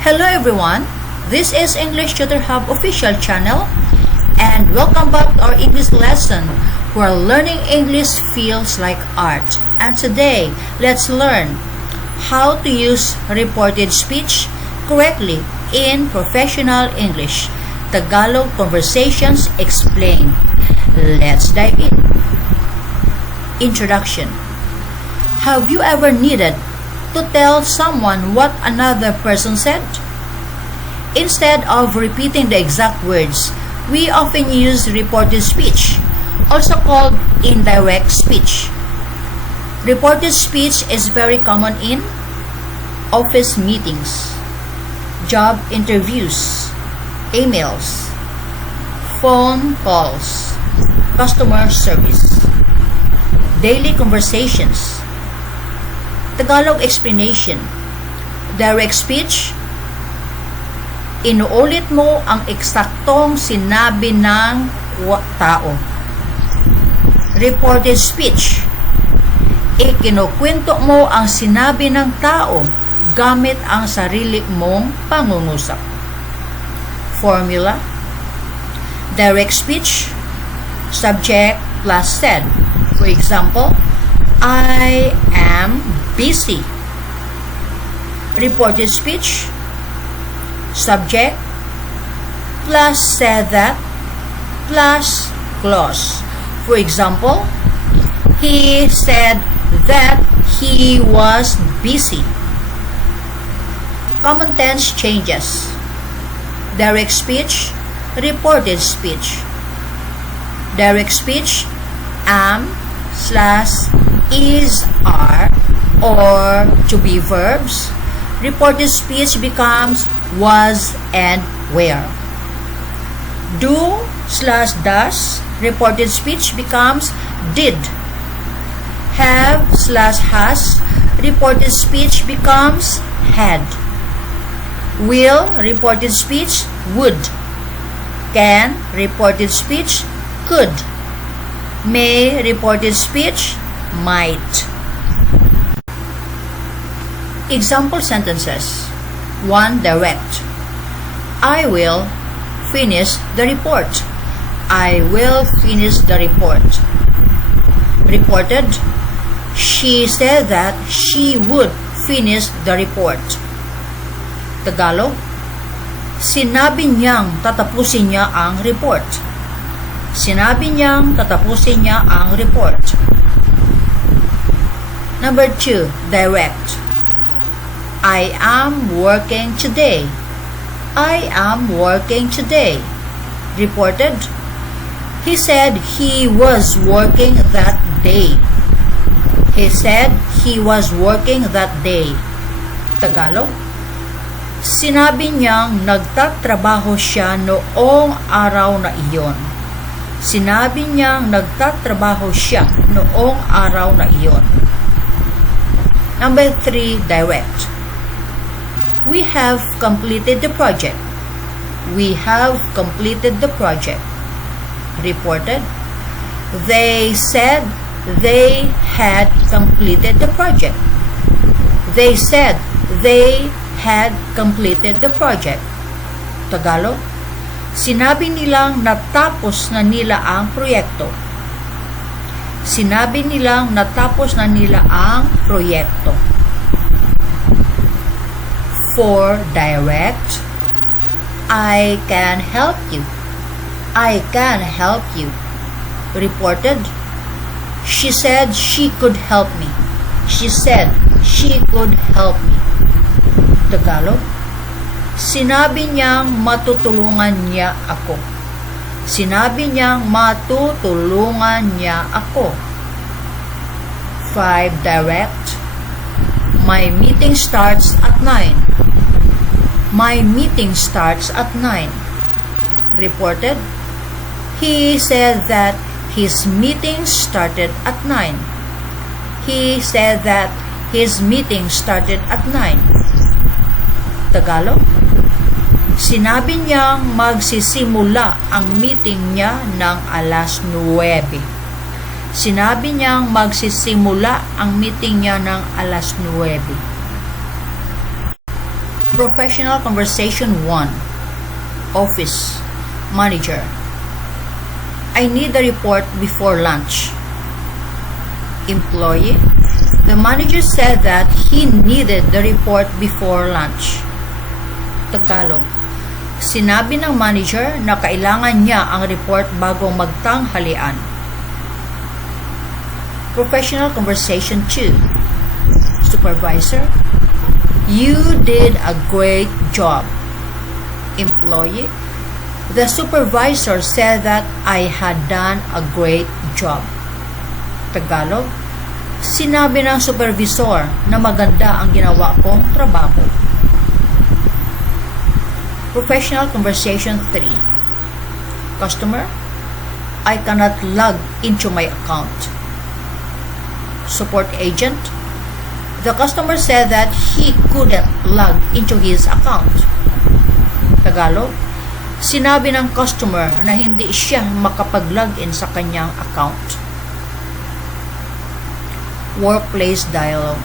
Hello everyone, this is English Tutor Hub official channel and welcome back to our English lesson where learning English feels like art. And today, let's learn how to use reported speech correctly in professional English. Tagalog Conversations Explained. Let's dive in. Introduction. Have you ever needed to tell someone what another person said? Instead of repeating the exact words, we often use reported speech, also called indirect speech. Reported speech is very common in office meetings, job interviews, emails, phone calls, customer service, daily conversations. Tagalog explanation. Direct speech. Inuulit mo ang eksaktong sinabi ng tao. Reported speech. Ikinukwento mo ang sinabi ng tao gamit ang sarili mong pangungusap. Formula. Direct speech. Subject plus said. For example, I am busy. Reported speech. Subject plus said that plus clause. For example, he said that he was busy. Common tense changes. Direct speech, reported speech. Direct speech, am / is, are, or to be verbs. Reported speech becomes was and were. Do / does. Reported speech becomes did. Have / has. Reported speech becomes had. Will. Reported speech would. Can. Reported speech could. May. Reported speech might. Example sentences. 1. Direct. I will finish the report. I will finish the report. Reported. She said that she would finish the report. Tagalog. Sinabi niyang tatapusin niya ang report. Sinabi niyang tatapusin niya ang report. Number 2. Direct. I am working today. I am working today. Reported. He said he was working that day. He said he was working that day. Tagalog. Sinabi niyang nagtatrabaho siya noong araw na iyon. Sinabi niyang nagtatrabaho siya noong araw na iyon. Number 3. Direct. We have completed the project. We have completed the project. Reported. They said they had completed the project. They said they had completed the project. Tagalog. Sinabi nilang natapos na nila ang proyekto. Sinabi nilang natapos na nila ang proyekto. 4. Direct. I can help you. I can help you. Reported. She said she could help me. She said she could help me. Tagalog. Sinabi niyang matutulungan niya ako. Sinabi niyang matutulungan niya ako. 5. Direct. My meeting starts at 9. My meeting starts at 9. Reported. He said that his meeting started at 9. He said that his meeting started at 9. Tagalog. Sinabi niyang magsisimula ang meeting niya ng alas 9. Sinabi niyang magsisimula ang meeting niya ng alas 9. Professional Conversation 1. Office Manager. I need the report before lunch. Employee. The manager said that he needed the report before lunch. Tagalog. Sinabi ng manager na kailangan niya ang report bago magtanghalian. Professional Conversation 2. Supervisor. You did a great job. Employee. The supervisor said that I had done a great job. Tagalog. Sinabi ng supervisor na maganda ang ginawa kong trabaho. Professional Conversation 3. Customer. I cannot log into my account. Support agent. The customer said that he couldn't log into his account. Tagalog. Sinabi ng customer na hindi siya makapag-login sa kanyang account. Workplace dialogue.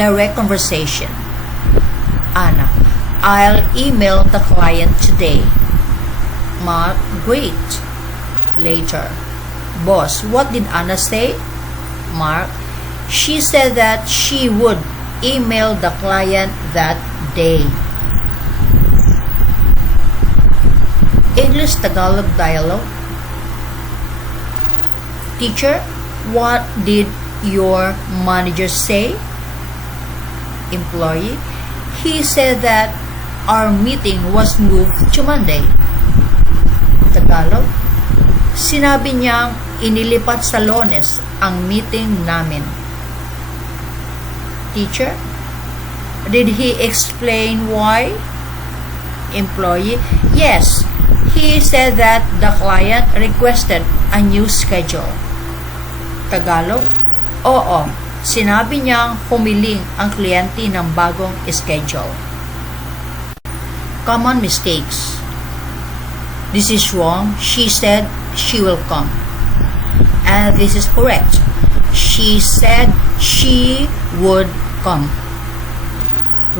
Direct conversation. Anna. I'll email the client today. Mark. Great. Later. Boss, what did Anna say? Mark. She said that she would email the client that day. English-Tagalog dialogue. Teacher, what did your manager say? Employee, he said that our meeting was moved to Monday. Tagalog, sinabi niyang inilipat sa Lunes ang meeting namin. Teacher, did he explain why? Employee, yes, he said that the client requested a new schedule. Tagalog, oo, sinabi niyang humiling ang kliyente ng bagong schedule. Common mistakes. This is wrong. She said she will come. And this is correct. She said she would come.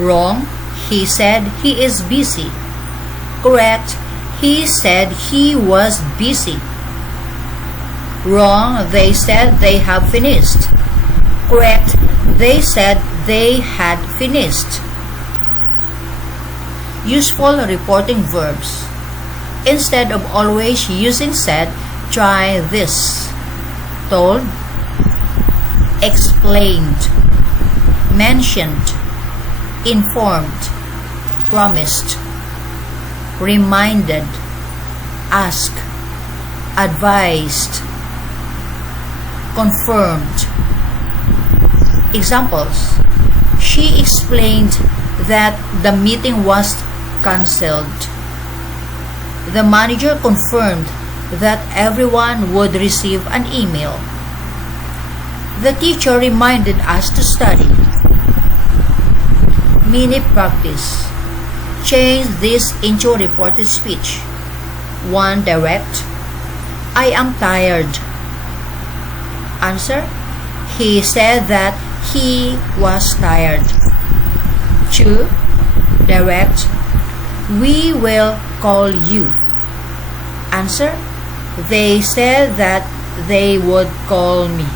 Wrong. He said he is busy. Correct. He said he was busy. Wrong. They said they have finished. Correct. They said they had finished. Useful reporting verbs. Instead of always using said, try this. Told, explained, mentioned, informed, promised, reminded, asked, advised, confirmed. Examples. She explained that the meeting was cancelled. The manager confirmed that everyone would receive an email. The teacher reminded us to study. Mini practice. Change this into reported speech. 1. Direct. I am tired. Answer. He said that he was tired. 2. Direct. We will call you. Answer. They said that they would call me.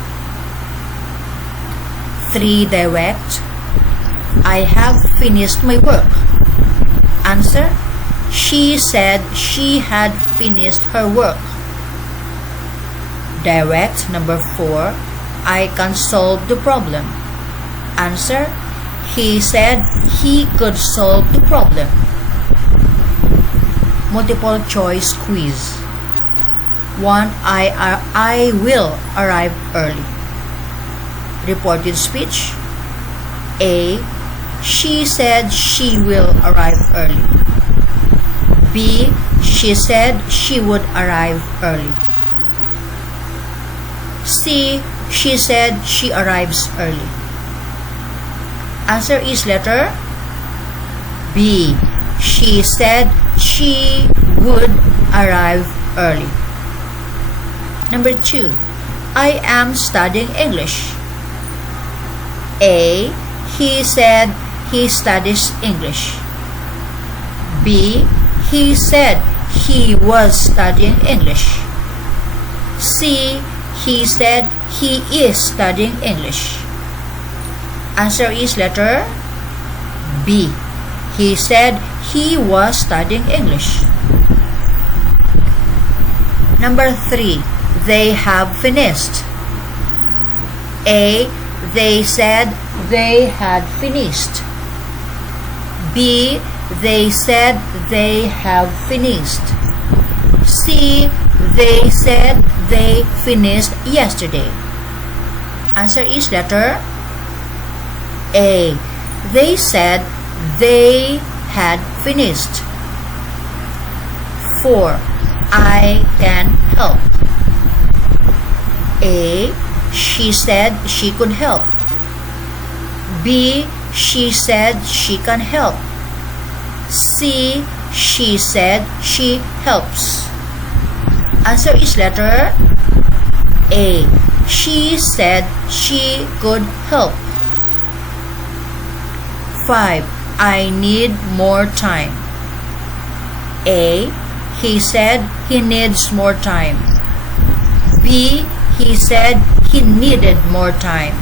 3. Direct. I have finished my work. Answer. She said she had finished her work. Direct. Number 4. I can solve the problem. Answer. He said he could solve the problem. Multiple choice quiz. 1. I will arrive early. Reported speech. A. She said she will arrive early. B. She said she would arrive early. C. She said she arrives early. Answer is letter B. She said she would arrive early. Number 2. I am studying English. A. He said he studies English. B. He said he was studying English. C. He said he is studying English. Answer is letter B. He said he was studying English. Number 3. They have finished. A. They said they had finished. B. They said they have finished. C. They said they finished yesterday. Answer is letter A. They said they had finished. 4. I can help. A. She said she could help. B. She said she can help. C. She said she helps. Answer is letter A. She said she could help. 5. I need more time. A. He said he needs more time. B. He said he needed more time.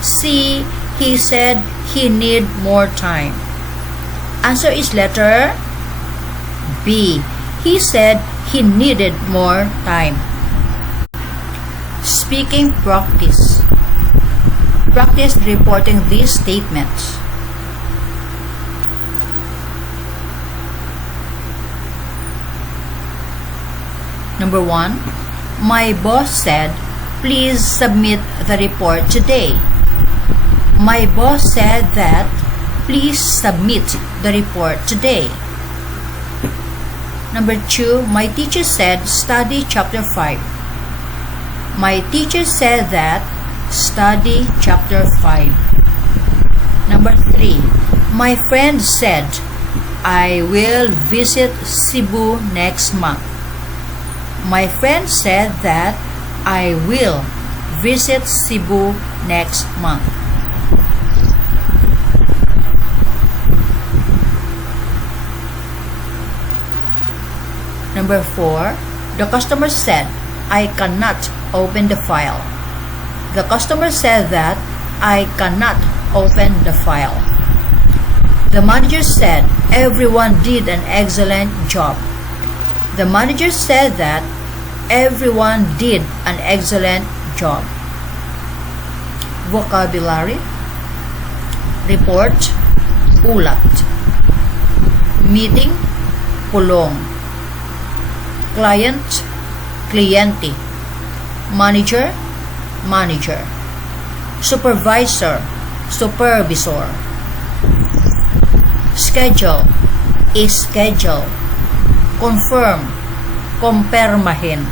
C. He said he need more time. Answer is letter B. He said he needed more time. Speaking practice. Practice reporting these statements. Number 1. My boss said, please submit the report today. My boss said that, please submit the report today. Number 2. My teacher said, study chapter 5. My teacher said that, study chapter 5. Number 3. My friend said, I will visit Cebu next month. My friend said that I will visit Cebu next month. Number 4. The customer said, I cannot open the file. The customer said that I cannot open the file. The manager said, everyone did an excellent job. The manager said that everyone did an excellent job. Vocabulary. Report, ulat. Meeting, pulong. Client, kliyente. Manager, manager. Supervisor, supervisor. Schedule, schedule. Confirm, kumpirmahin.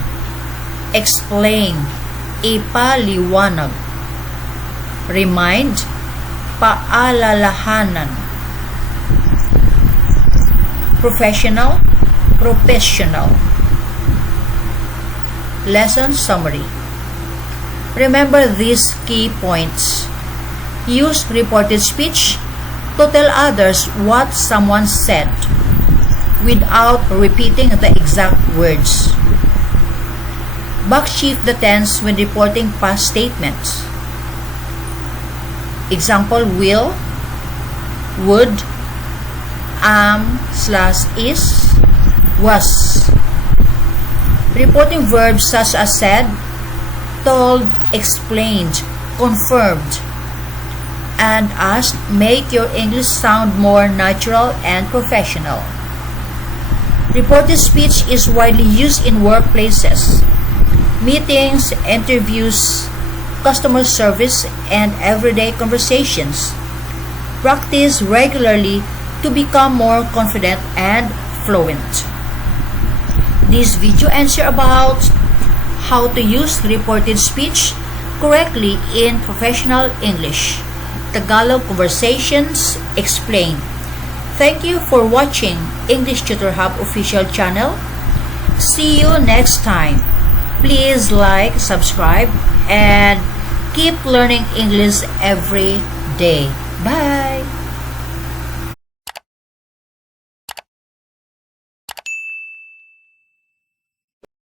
Explain, ipaliwanag. Remind, paalalahanan. Professional, professional. Lesson summary. Remember these key points. Use reported speech to tell others what someone said without repeating the exact words. Backshift the tense when reporting past statements. Example: will, would, /is, was. Reporting verbs such as said, told, explained, confirmed, and asked make your English sound more natural and professional. Reported speech is widely used in workplaces, meetings, interviews, customer service, and everyday conversations. Practice regularly to become more confident and fluent. This video answers about how to use reported speech correctly in professional English. Tagalog Conversations Explained. Thank you for watching English Tutor Hub official channel. See you next time. Please like, subscribe, and keep learning English every day. Bye!